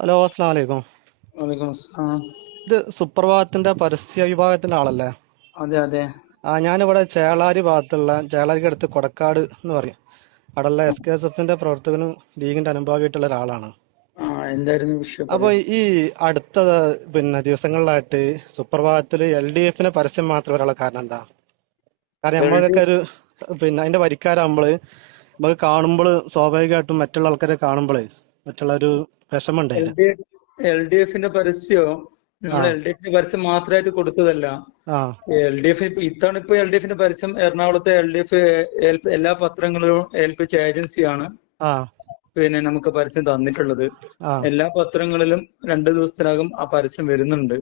hello അസ്സാം വലൈക്കും ഇത് സുപ്രഭാതത്തിന്റെ പരസ്യ വിഭാഗത്തിന്റെ ആളല്ലേ അതെ അതെ ആ ഞാനിവിടെ ചേളാരി ഭാഗത്തുള്ള ചേളാരിക്ക് അടുത്ത് കൊടക്കാട് എന്ന് പറയും അവിടെയുള്ള എസ് കെ എസ് എഫിന്റെ പ്രവർത്തകനും ലീഗിന്റെ അനുഭാവിയായിട്ടുള്ള ഒരാളാണ് അപ്പൊ ഈ അടുത്ത പിന്നെ ദിവസങ്ങളിലായിട്ട് സുപ്രഭാതത്തില് എൽ ഡി എഫിന്റെ പരസ്യം മാത്രം വരാനുള്ള കാരണം എന്താ കാരണം നമ്മളൊക്കെ ഒരു പിന്നെ അതിന്റെ വരിക്കാരാകുമ്പോള് നമുക്ക് കാണുമ്പോൾ സ്വാഭാവികമായിട്ടും മറ്റുള്ള ആൾക്കാരെ കാണുമ്പോൾ മറ്റുള്ള ഒരു എൽ ഡി എഫിന്റെ പരസ്യവും നമ്മൾ എൽ ഡി എഫിന്റെ പരസ്യം മാത്രമായിട്ട് കൊടുത്തതല്ല എൽ ഡി എഫ് ഇത്തവണ ഇപ്പൊ എൽ ഡി എഫിന്റെ പരസ്യം എറണാകുളത്തെ എൽ ഡി എഫ് എല്ലാ പത്രങ്ങളിലും ഏൽപ്പിച്ച ഏജൻസിയാണ് പിന്നെ നമുക്ക് പരസ്യം തന്നിട്ടുള്ളത് എല്ലാ പത്രങ്ങളിലും രണ്ടു ദിവസത്തിനകം ആ പരസ്യം വരുന്നുണ്ട്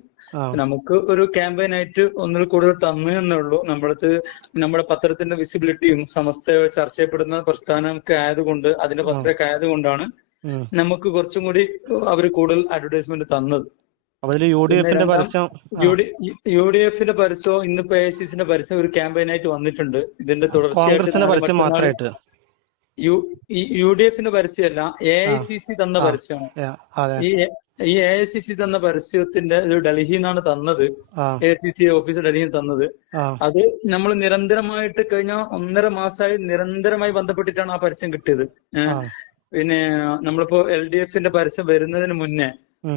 നമുക്ക് ഒരു ക്യാമ്പയിൻ ആയിട്ട് ഒന്നിൽ കൂടുതൽ തന്നു എന്നുള്ളൂ നമ്മളത് നമ്മുടെ പത്രത്തിന്റെ വിസിബിലിറ്റിയും സമസ്ത ചർച്ച ചെയ്യപ്പെടുന്ന പ്രസ്ഥാനമൊക്കെ ആയതുകൊണ്ട് അതിന്റെ പത്രമൊക്കെ ആയതുകൊണ്ടാണ് നമുക്ക് കുറച്ചും കൂടി അവർ കൂടുതൽ അഡ്വർടൈസ്മെന്റ് തന്നത് യു ഡി എഫിന്റെ പരസ്യം ഇന്നിപ്പോ എ സിസിന്റെ പരസ്യം ഒരു ക്യാമ്പയിനായിട്ട് വന്നിട്ടുണ്ട് ഇതിന്റെ തുടർച്ചയായിട്ട് യു ഡി എഫിന്റെ പരസ്യമല്ല എ ഐ സി സി തന്ന പരസ്യമാണ് ഈ എ ഐ സി സി തന്ന പരസ്യത്തിന്റെ ഡൽഹിയിൽ നിന്നാണ് തന്നത് എ സി സി ഓഫീസ് ഡൽഹിയിൽ തന്നത് അത് നമ്മൾ നിരന്തരമായിട്ട് കഴിഞ്ഞ ഒന്നര മാസമായി നിരന്തരമായി ബന്ധപ്പെട്ടിട്ടാണ് ആ പരസ്യം കിട്ടിയത് പിന്നെ നമ്മളിപ്പോ എൽ ഡി എഫിന്റെ പരസ്യം വരുന്നതിന് മുന്നേ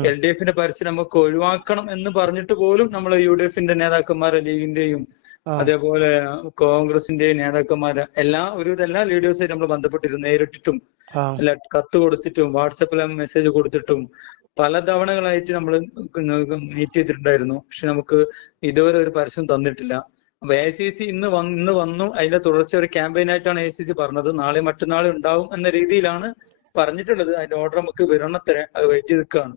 എൽ ഡി എഫിന്റെ പരസ്യം നമുക്ക് ഒഴിവാക്കണം എന്ന് പറഞ്ഞിട്ട് പോലും നമ്മൾ യു ഡി എഫിന്റെ നേതാക്കന്മാരെ ലീഗിന്റെയും അതേപോലെ കോൺഗ്രസിന്റെയും നേതാക്കന്മാരെ എല്ലാ ഒരു എല്ലാ ലീഡേഴ്സും നമ്മൾ ബന്ധപ്പെട്ടിരുന്നു നേരിട്ടിട്ടും അല്ല കത്ത് കൊടുത്തിട്ടും വാട്സപ്പിൽ മെസ്സേജ് കൊടുത്തിട്ടും പല തവണകളായിട്ട് നമ്മൾ മീറ്റ് ചെയ്തിട്ടുണ്ടായിരുന്നു പക്ഷെ നമുക്ക് ഇതുവരെ ഒരു പരസ്യം തന്നിട്ടില്ല അപ്പൊ എ സി സി ഇന്ന് ഇന്ന് വന്നു അതിന്റെ തുടർച്ച ഒരു ക്യാമ്പയിൻ ആയിട്ടാണ് എ സി സി പറഞ്ഞത് നാളെ മറ്റന്നാൾ ഉണ്ടാവും എന്ന രീതിയിലാണ് പറഞ്ഞിട്ടുള്ളത് അതിന്റെ ഓർഡർ നമുക്ക് വരണത്തിന് വെയിറ്റ് ചെയ്ത് നിൽക്കുകയാണ്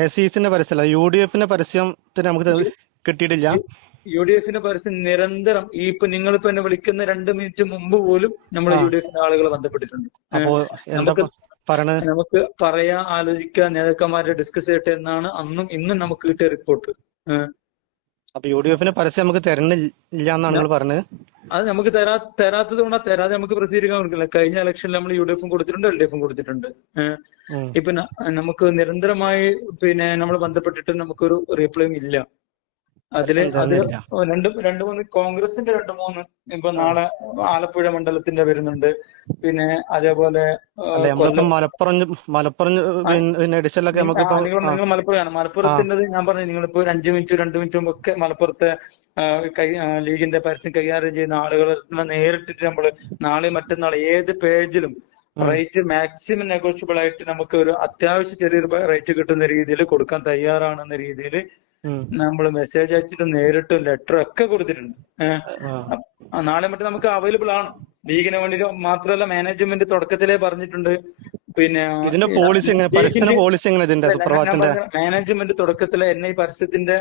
എ സി സിന്റെ പരസ്യം യു ഡി എഫിന്റെ പരസ്യത്തിന് നമുക്ക് കിട്ടിയിട്ടില്ല യു ഡി എഫിന്റെ പരസ്യം നിരന്തരം ഈ ഇപ്പൊ നിങ്ങളിപ്പോ എന്നെ വിളിക്കുന്ന രണ്ട് മിനിറ്റ് മുമ്പ് പോലും നമ്മൾ യു ഡി എഫിന്റെ ആളുകൾ ബന്ധപ്പെട്ടിട്ടുണ്ട് നമുക്ക് നമുക്ക് പറയാ ആലോചിക്കുക നേതാക്കന്മാരെ ഡിസ്കസ് ചെയ്യട്ടെ എന്നാണ് അന്നും ഇന്നും നമുക്ക് കിട്ടിയ റിപ്പോർട്ട് അപ്പൊ യു ഡി എഫിന് പരസ്യം നമുക്ക് തരണില്ല എന്നാണ് നിങ്ങൾ പറഞ്ഞത് അത് നമുക്ക് തരാ തരാത്തത് കൊണ്ട് തരാതെ നമുക്ക് പ്രസിദ്ധീകരിക്കാൻ കൊടുക്കില്ല കഴിഞ്ഞ ഇലക്ഷനിൽ നമ്മൾ യു ഡി എഫും കൊടുത്തിട്ടുണ്ട് എൽ ഡി എഫും കൊടുത്തിട്ടുണ്ട് ഇപ്പൊ നമുക്ക് നിരന്തരമായി പിന്നെ നമ്മൾ ബന്ധപ്പെട്ടിട്ട് നമുക്കൊരു റീപ്ലൈയും ഇല്ല അതില് രണ്ട് രണ്ട് മൂന്ന് കോൺഗ്രസിന്റെ രണ്ട് മൂന്ന് ഇപ്പൊ നാളെ ആലപ്പുഴ മണ്ഡലത്തിന്റെ വരുന്നുണ്ട് പിന്നെ അതേപോലെ മലപ്പുറം മലപ്പുറം നിങ്ങൾ മലപ്പുറമാണ് മലപ്പുറത്തിന്റെ ഞാൻ പറഞ്ഞു നിങ്ങളിപ്പോ ഒരു അഞ്ചു മിനിറ്റ് രണ്ട് മിനിറ്റ് ഒക്കെ മലപ്പുറത്തെ ലീഗിന്റെ പരസ്യം കൈകാര്യം ചെയ്യുന്ന ആളുകൾ നേരിട്ടിട്ട് നമ്മൾ നാളെ മറ്റന്നാൾ ഏത് പേജിലും റേറ്റ് മാക്സിമം നെഗോഷ്യബിൾ ആയിട്ട് നമുക്ക് ഒരു അത്യാവശ്യം ചെറിയൊരു റേറ്റ് കിട്ടുന്ന രീതിയിൽ കൊടുക്കാൻ തയ്യാറാണെന്ന രീതിയിൽ നമ്മൾ മെസ്സേജ് അയച്ചിട്ട് നേരിട്ടും ലെറ്ററും ഒക്കെ കൊടുത്തിട്ടുണ്ട് നാളെ മറ്റേ നമുക്ക് അവൈലബിൾ ആണ് ലീഗിന് വേണ്ടി മാത്രമല്ല മാനേജ്മെന്റ് തുടക്കത്തിലേ പറഞ്ഞിട്ടുണ്ട് പിന്നെ ഇതിന്റെ പോളിസി എങ്ങനെ പോളിസി എങ്ങനെ ഇതിന്റെ സുപ്രഭാതത്തിന്റെ മാനേജ്മെന്റ് തുടക്കത്തിലെ എൻ ഐ പരസ്യത്തിന്റെ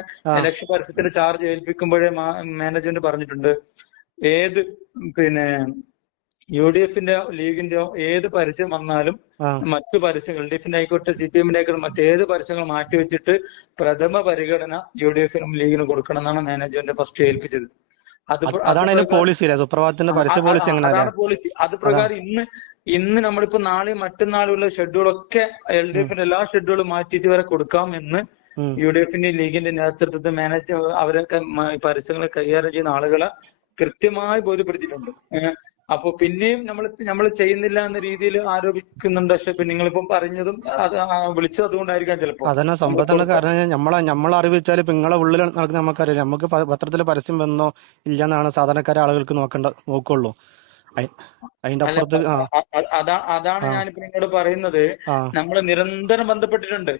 ലക്ഷ്യ പരസ്യത്തിന്റെ ചാർജ് ഏൽപ്പിക്കുമ്പോഴേ മാനേജ്മെന്റ് പറഞ്ഞിട്ടുണ്ട് ഏത് പിന്നെ യു ഡി എഫിന്റെ ലീഗിന്റെ ഏത് പരസ്യം വന്നാലും മറ്റു പരസ്യങ്ങൾ എൽ ഡി എഫിന്റെ ആയിക്കോട്ടെ സി പി എമ്മിന്റെ ആയിക്കോട്ടെ മറ്റേത് പരസ്യങ്ങൾ മാറ്റിവെച്ചിട്ട് പ്രഥമ പരിഗണന യു ഡി എഫിനും ലീഗിനും കൊടുക്കണം എന്നാണ് മാനേജ്മെന്റ് ഫസ്റ്റ് ഏൽപ്പിച്ചത് അതാണ് അതിന്റെ പോളിസി പരസ്യ പോളിസി പോളിസി അത് പ്രകാരം ഇന്ന് ഇന്ന് നമ്മളിപ്പോ നാളെ മറ്റന്നാളുള്ള ഷെഡ്യൂൾ ഒക്കെ എൽ ഡി എഫിന്റെ എല്ലാ ഷെഡ്യൂളും മാറ്റിയിട്ട് വരെ കൊടുക്കാം എന്ന് യു ഡി എഫിന്റെ ലീഗിന്റെ നേതൃത്വത്തിൽ മാനേജ് അവരൊക്കെ പരസ്യങ്ങൾ കൈകാര്യം ചെയ്യുന്ന ആളുകളെ കൃത്യമായി ബോധ്യപ്പെടുത്തിയിട്ടുണ്ട് അപ്പൊ പിന്നെയും നമ്മൾ നമ്മൾ ചെയ്യുന്നില്ല എന്ന രീതിയിൽ ആരോപിക്കുന്നുണ്ട് പക്ഷെ നിങ്ങൾ ഇപ്പൊ പറഞ്ഞതും അത് വിളിച്ചത് അതുകൊണ്ടായിരിക്കാം ചിലപ്പോ അതന്നെ സംഭവത്തിന് കാരണം നമ്മളെ നമ്മളെ അറിവിച്ചാൽ ഇപ്പൊ നിങ്ങളെ ഉള്ളിൽ നടക്കുന്ന നമുക്കറിയില്ല നമുക്ക് പത്രത്തിൽ പരസ്യം വന്നോ ഇല്ലെന്നാണ് സാധാരണക്കാരെ ആളുകൾക്ക് നോക്കണ്ട നോക്കുള്ളൂ അതിന്റെ അപ്പുറത്ത് അതാണ് ഞാനിപ്പോ നിങ്ങളോട് പറയുന്നത് നമ്മൾ നിരന്തരം ബന്ധപ്പെട്ടിട്ടുണ്ട്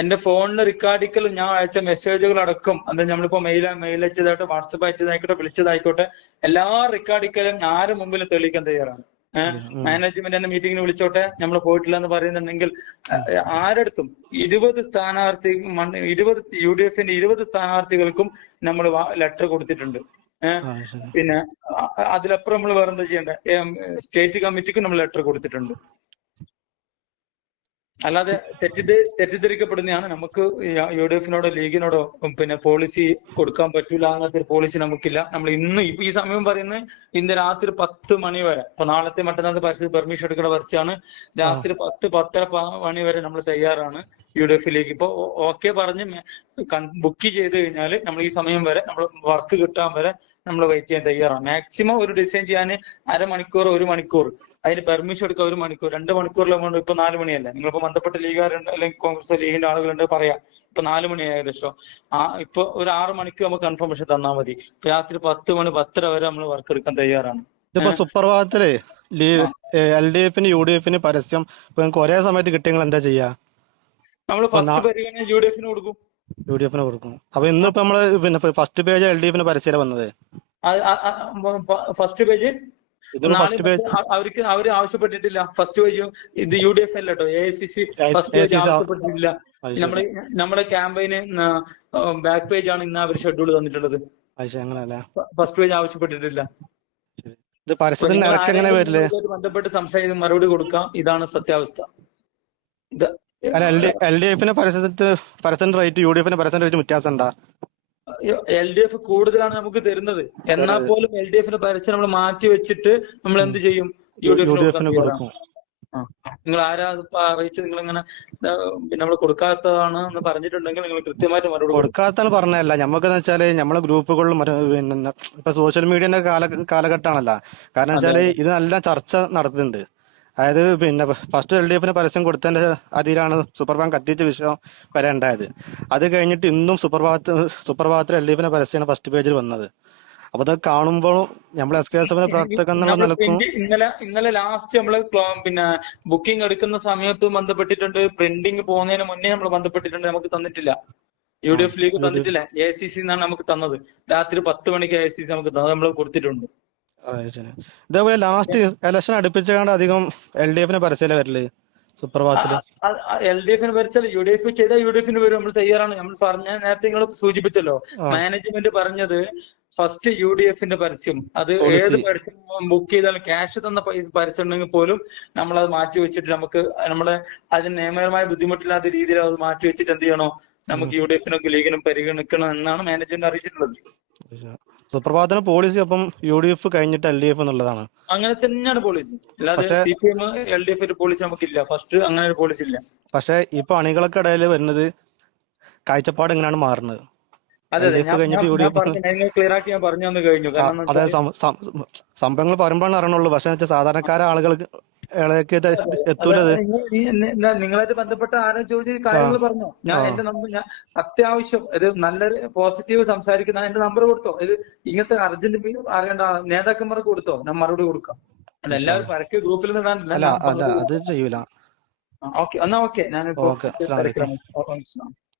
എന്റെ ഫോണിൽ റിക്കാർഡിക്കലും ഞാൻ അയച്ച മെസ്സേജുകൾ അടക്കം അത് നമ്മളിപ്പോ മെയിൽ മെയിൽ അയച്ചതായിട്ട് വാട്സപ്പ് അയച്ചതായിക്കോട്ടെ വിളിച്ചതായിക്കോട്ടെ എല്ലാ റിക്കാർഡിക്കലും ഞാൻ ആരും മുമ്പിൽ തെളിയിക്കാൻ തയ്യാറാണ് മാനേജ്മെന്റ് എന്നെ മീറ്റിംഗിന് വിളിച്ചോട്ടെ നമ്മൾ പോയിട്ടില്ല എന്ന് പറയുന്നുണ്ടെങ്കിൽ ആരടുത്തും ഇരുപത് സ്ഥാനാർത്ഥി ഇരുപത് യു ഡി എഫിന്റെ ഇരുപത് സ്ഥാനാർത്ഥികൾക്കും നമ്മൾ ലെറ്റർ കൊടുത്തിട്ടുണ്ട് പിന്നെ അതിലപ്പുറം നമ്മൾ വേറെന്താ ചെയ്യേണ്ടത് സ്റ്റേറ്റ് കമ്മിറ്റിക്കും നമ്മൾ ലെറ്റർ കൊടുത്തിട്ടുണ്ട് അല്ലാതെ തെറ്റിദ്ധ തെറ്റിദ്ധരിക്കപ്പെടുന്നതാണ് നമുക്ക് യു ഡി എഫിനോടോ ലീഗിനോടോ പിന്നെ പോളിസി കൊടുക്കാൻ പറ്റൂല അങ്ങനത്തെ ഒരു പോളിസി നമുക്കില്ല നമ്മൾ ഇന്ന് ഈ സമയം പറയുന്നത് ഇന്ന് രാത്രി പത്ത് മണി വരെ ഇപ്പൊ നാളത്തെ മറ്റന്നാളത്തെ പരസ്യത്തിൽ പെർമിഷൻ എടുക്കുന്ന പരസ്യമാണ് രാത്രി പത്ത് പത്തര മണി വരെ നമ്മൾ തയ്യാറാണ് യു ഡി എഫിലേക്ക് ഇപ്പോൾ ഓക്കെ പറഞ്ഞ് ബുക്ക് ചെയ്ത് കഴിഞ്ഞാൽ നമ്മൾ ഈ സമയം വരെ നമ്മൾ വർക്ക് കിട്ടാൻ വരെ നമ്മൾ വെയിറ്റ് ചെയ്യാൻ തയ്യാറാണ് മാക്സിമം ഒരു ഡിസൈൻ ചെയ്യാൻ അരമണിക്കൂർ ഒരു മണിക്കൂർ അതിന് പെർമിഷൻ എടുക്കുക ഒരു മണിക്കൂർ രണ്ട് മണിക്കൂറിൽ നമ്മൾ ഇപ്പൊ നാല് മണിയല്ല നിങ്ങളിപ്പോ ബന്ധപ്പെട്ട ലീഗുകാരുണ്ട് അല്ലെങ്കിൽ കോൺഗ്രസ് ലീഗിന്റെ ആളുകളുണ്ട് പറയാം ഇപ്പൊ നാല് മണി ഏകദേശം ആ ഇപ്പൊ ഒരു ആറ് മണിക്ക് നമുക്ക് കൺഫർമേഷൻ തന്നാൽ മതി രാത്രി പത്ത് മണി പത്തര വരെ നമ്മൾ വർക്ക് എടുക്കാൻ തയ്യാറാണ് സുപ്രഭാതത്തില് എൽ ഡി എഫിന് യു ഡി എഫിന് പരസ്യം ഒരേ സമയത്ത് കിട്ടിയെങ്കിൽ എന്താ ചെയ്യാ നമ്മൾ ഫസ്റ്റ് പരിഗണന യു ഡി കൊടുക്കും യു ഡി എഫിന് കൊടുക്കും അപ്പൊ ഇന്നിപ്പോ നമ്മള് പിന്നെ ഫസ്റ്റ് പേജ് എൽ ഡി എഫിന് പരസ്യം വന്നത് ഫസ്റ്റ് പേജ് ഫസ്റ്റ് പേജ് അവർക്ക് അവർ ആവശ്യപ്പെട്ടിട്ടില്ല ഫസ്റ്റ് പേജ് ഇത് യു ഡി എഫ് അല്ല കേട്ടോ A C C first page ആവശ്യപ്പെട്ടിട്ടില്ല നമ്മള് നമ്മുടെ ക്യാമ്പയിന് ബാക്ക് പേജ് ആണ് ഇന്ന് അവർ ഷെഡ്യൂൾ തന്നിട്ടുള്ളത് ഫസ്റ്റ് പേജ് ആവശ്യപ്പെട്ടിട്ടില്ല ഇത് പരസ്യത്തിൽ ബന്ധപ്പെട്ട് സംസാരിച്ച് മറുപടി കൊടുക്കാം ഇതാണ് സത്യാവസ്ഥ ഇത് അല്ല എൽ ഡി എഫിന് പെർസെന്റ് റേറ്റ് യു ഡി എഫിന് പരസ്യം റേറ്റ് വ്യത്യാസം ഉണ്ടാ എൽ ഡി എഫ് കൂടുതലാണ് നമുക്ക് തരുന്നത് എന്നാൽ പോലും എൽ ഡി എഫിന്റെ പരസ്യം നമ്മൾ മാറ്റി വെച്ചിട്ട് നമ്മൾ എന്ത് ചെയ്യും യു ഡി എഫിന് കൊടുക്കും നിങ്ങൾ ആരാ അറിയിച്ച് നിങ്ങൾ ഇങ്ങനെ പിന്നെ നമ്മൾ കൊടുക്കാത്തതാണ് എന്ന് പറഞ്ഞിട്ടുണ്ടെങ്കിൽ നിങ്ങൾ കൃത്യമായിട്ട് മറുപടി കൊടുക്കാത്തത് പറഞ്ഞല്ല എന്ന് വെച്ചാല് നമ്മളെ ഗ്രൂപ്പുകളിലും പിന്നെ ഇപ്പൊ സോഷ്യൽ മീഡിയ കാല കാലഘട്ടമാണല്ലോ കാരണം വെച്ചാല് ഇത് നല്ല ചർച്ച നടത്തുന്നുണ്ട് അതായത് പിന്നെ ഫസ്റ്റ് എൽ ഡി എഫിന് പരസ്യം കൊടുത്തതിന്റെ അതിലാണ് സൂപ്രഭാതം കത്തിച്ച വിഷയം വരെ ഉണ്ടായത് അത് കഴിഞ്ഞിട്ട് ഇന്നും സുപ്രഭാതത്തിൽ സുപ്രഭാതത്തിൽ എൽ ഡി എഫിന് പരസ്യമാണ് ഫസ്റ്റ് പേജിൽ വന്നത് അപ്പൊ അത് കാണുമ്പോൾ നമ്മൾ എസ് കെ എസ് എഫിന്റെ പ്രവർത്തകൻ എന്നുള്ള ഇന്നലെ ഇന്നലെ ലാസ്റ്റ് നമ്മള് പിന്നെ ബുക്കിംഗ് എടുക്കുന്ന സമയത്ത് ബന്ധപ്പെട്ടിട്ടുണ്ട് പ്രിന്റിംഗ് പോകുന്നതിന് മുന്നേ നമ്മൾ ബന്ധപ്പെട്ടിട്ടുണ്ട് നമുക്ക് തന്നിട്ടില്ല യു ഡി എഫ് ലീഗ് തന്നിട്ടില്ല എ സി സി എന്നാണ് നമുക്ക് തന്നത് രാത്രി പത്ത് മണിക്ക് എ സി സി നമുക്ക് നമ്മൾ കൊടുത്തിട്ടുണ്ട് ഇതേപോലെ ലാസ്റ്റ് ഇലക്ഷൻ അടുപ്പിച്ചുകൊണ്ട് അധികം എൽ ഡി എഫിന് പരസ്യമല്ലേ വരല് സുപ്രഭാതത്തില് എൽ ഡി എഫിന് ഭരിച്ചാൽ യു ഡി എഫ് ചെയ്താൽ യു ഡി എഫിന് വരും നമ്മൾ തയ്യാറാണ് നമ്മൾ പറഞ്ഞ നേരത്തെ നിങ്ങൾ സൂചിപ്പിച്ചല്ലോ മാനേജ്മെന്റ് പറഞ്ഞത് ഫസ്റ്റ് യു ഡി എഫിന്റെ പരസ്യം അത് ഏത് പരസ്യം ബുക്ക് ചെയ്താലും ക്യാഷ് തന്ന പൈസ പരസ്യം ഉണ്ടെങ്കിൽ പോലും നമ്മൾ അത് മാറ്റി വെച്ചിട്ട് നമുക്ക് നമ്മളെ അതിന് നിയമപരമായ ബുദ്ധിമുട്ടില്ലാത്ത രീതിയിൽ അത് മാറ്റി വെച്ചിട്ട് എന്ത് ചെയ്യണോ നമുക്ക് യു ഡി എഫിനൊക്കെ ലീഗിനും പരിഗണിക്കണം എന്നാണ് മാനേജ്മെന്റ് അറിയിച്ചിട്ടുള്ളത് സുപ്രഭാതത്തിന് പോളിസി അപ്പം യു ഡി എഫ് കഴിഞ്ഞിട്ട് എൽ ഡി എഫ് എന്നുള്ളതാണ് അങ്ങനെ തന്നെയാണ് പോളിസി അല്ലാതെ C P M L D F ഒരു പോളിസി നമുക്കില്ല ഫസ്റ്റ് അങ്ങനെ ഒരു പോളിസി ഇല്ല പക്ഷെ ഇപ്പൊ അണികളൊക്കെ ഇടയിൽ വരുന്നത് കാഴ്ചപ്പാട് എങ്ങനെയാണ് മാറുന്നത് ഞാൻ- ഞാൻ- ക്ലിയർ ആക്കി ഞാൻ പറഞ്ഞു കഴിഞ്ഞു കാരണം സംഭവങ്ങൾ പറയുമ്പോഴാണ് അറിയണുള്ളൂ പക്ഷെ സാധാരണക്കാരെ ആളുകൾക്ക് ഇളയൊക്കെ എത്തൂലത് നിങ്ങളായിട്ട് ബന്ധപ്പെട്ട ആരും ചോദിച്ച കാര്യങ്ങൾ പറഞ്ഞോ ഞാൻ എന്റെ നമ്പർ ഞാൻ അത്യാവശ്യം ഒരു നല്ലൊരു പോസിറ്റീവ് സംസാരിക്കുന്ന എന്റെ നമ്പർ കൊടുത്തോ ഇത് ഇങ്ങനത്തെ അർജന്റ് അറിയണ്ട നേതാക്കന്മാർക്ക് കൊടുത്തോ ഞാൻ മറുപടി കൊടുക്കാം അല്ല എല്ലാവരും പരക്കെ ഗ്രൂപ്പിൽ നിന്നിടാനില്ല അത് ചെയ്യൂല ഓക്കെ എന്നാ ഓക്കെ ഓക്കെ